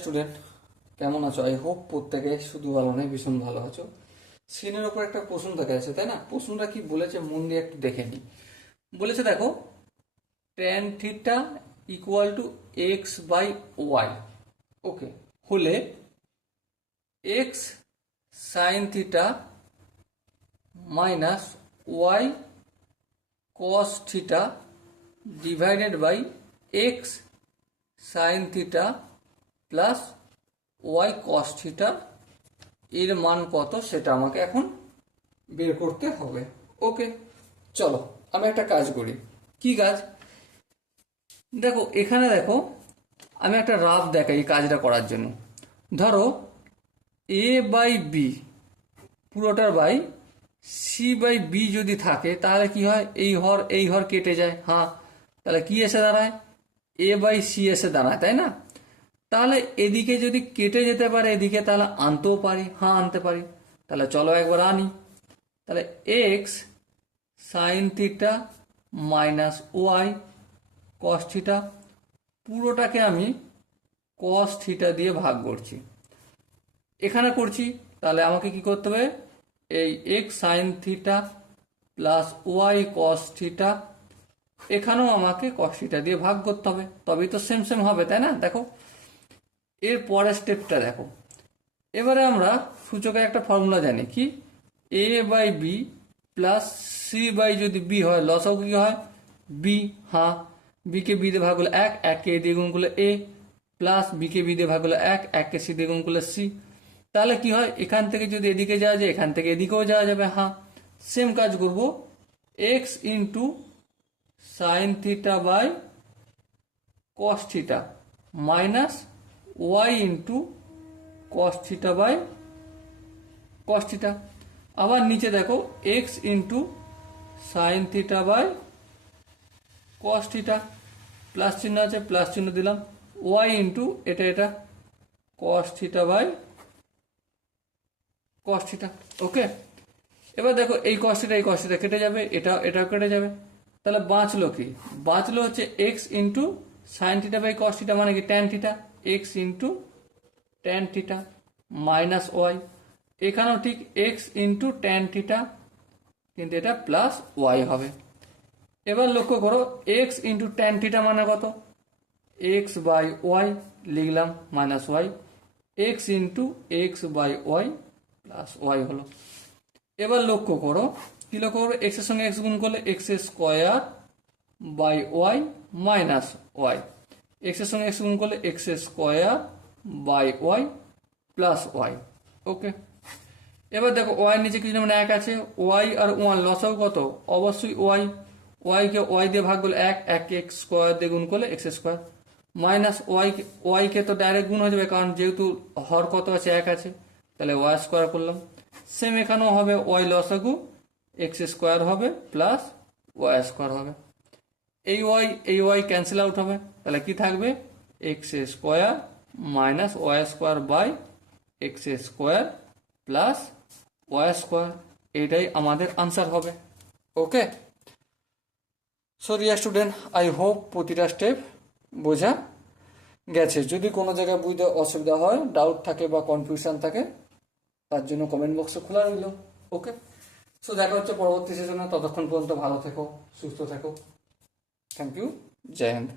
Student, কেমন আছো? I hope প্রত্যেকে শুধু ভালো নয়, ভীষণ ভালো আছো। স্ক্রিনের ওপর একটা প্রশ্ন দেখা যাচ্ছে, তাই না? প্রশ্নটা কি বলেছে মন দিয়ে একটু দেখে নি। বলেছে দেখো, tan theta equal to x by y, okay, হলে x sine theta minus y cos theta divided by x sine theta plus y cos theta এর মান কত সেটা আমাকে এখন বের করতে হবে। ওকে, চলো আমি একটা কাজ করি। কি কাজ? দেখো এখানে দেখো, আমি একটা রাফ দেখাই এই কাজটা করার জন্য। ধরো এ বাই বি পুরোটার বাই সি বাই বি যদি থাকে, তাহলে কি হয়? এই হর কেটে যায়, হ্যাঁ, তাহলে কি এসে দাঁড়ায়? এ বাই সি এসে দাঁড়ায়, তাই না? তাহলে এদিকে যদি কেটে যেতে পারে এদিকে, তাহলে আনতেও পারি, হ্যাঁ আনতে পারি। তাহলে চলো একবার আনি। তাহলে x sine theta minus y cos theta, পুরোটাকে আমি কস থিটা দিয়ে ভাগ করছি, এখানে করছি। তাহলে আমাকে কি করতে হবে? এই x sine theta plus y cos theta, এখানেও আমাকে কস থিটা দিয়ে ভাগ করতে হবে, তবেই তো সেম সেম হবে, তাই না? দেখো এর পরের স্টেপটা দেখো। এবারে আমরা সূচকের একটা ফর্মুলা জানি, কি? A by b plus c by যদি বি হয়, লসাগু কি হয়? বি, হ্যাঁ, বি কে বি দিয়ে ভাগ করলে এক, এককে এ দিয়ে গুণ করলে এ, প্লাস বি কে বি দিয়ে ভাগ করলে এক, এককে সি দিয়ে গুণ করলে সি। তাহলে কি হয়? এখান থেকে যদি এদিকে যাওয়া যায়, এখান থেকে এদিকেও যাওয়া যাবে, হ্যাঁ। সেম কাজ করব, x into sine theta by cos theta minus y into cos theta by cos theta. আবার নিচে দেখো, x into sine theta by cos theta, plus চিহ্ন আছে, প্লাস চিহ্ন দিলাম, ওয়াই ইন্টু এটা cos theta by cos theta. Okay, এবার দেখো এই কস থিটা কেটে যাবে, এটা কেটে যাবে। তাহলে বাঁচলো কি? বাঁচলো হচ্ছে x into sine theta by cos theta, মানে কি tan theta, x into tan theta minus y. এখানেও ঠিক এক্স ইন্টু ট্যান থিটা, কিন্তু এটা প্লাস ওয়াই হবে। এবার লক্ষ্য করো, এক্স ইন্টু ট্যান থিটা মানে কত? এক্স বাই ওয়াই লিখলাম, minus y, x into x by y plus y হলো। এবার লক্ষ্য করো, কি লক্ষ্য করো? এক্স এর সঙ্গে এক্স গুণ করলে x square by y minus y, x এর সঙ্গে এক্স গুণ করলে x square by y plus y. Okay, এবার দেখো ওয়াই নিচে কিছু মানে এক আছে, ওয়াই আর ওয়ান লসাগু কত? অবশ্যই ওয়াই, ওয়াইকে ওয়াই দিয়ে ভাগ করলে এক, এককে এক্স স্কোয়ার দিয়ে গুণ করলে এক্স স্কোয়ার মাইনাস ওয়াইকে তো ডাইরেক্ট গুণ হয়ে যাবে, কারণ যেহেতু হর কত আছে? এক আছে, তাহলে ওয়াই স্কোয়ার করলাম। সেম এখানেও হবে, ওয়াই লসাগু এক্স স্কোয়ার হবে প্লাস ওয়াই স্কোয়ার হবে। এই ওয়াই ক্যান্সেল আউট হবে, তাহলে কি থাকবে? X square minus y square by x square plus y square, এটাই আমাদের আনসার হবে। Okay, so dear student, I hope প্রতিটা স্টেপ বোঝা গেছে। যদি কোনো জায়গায় বুঝতে অসুবিধা হয়, ডাউট থাকে বা কনফিউশন থাকে, তার জন্য কমেন্ট বক্সে খোলা রইল। ওকে, সো দেখা হচ্ছে পরবর্তী সেশনে, ততক্ষণ পর্যন্ত ভালো থেকো, সুস্থ থেকো। Thank you, Jai Hind.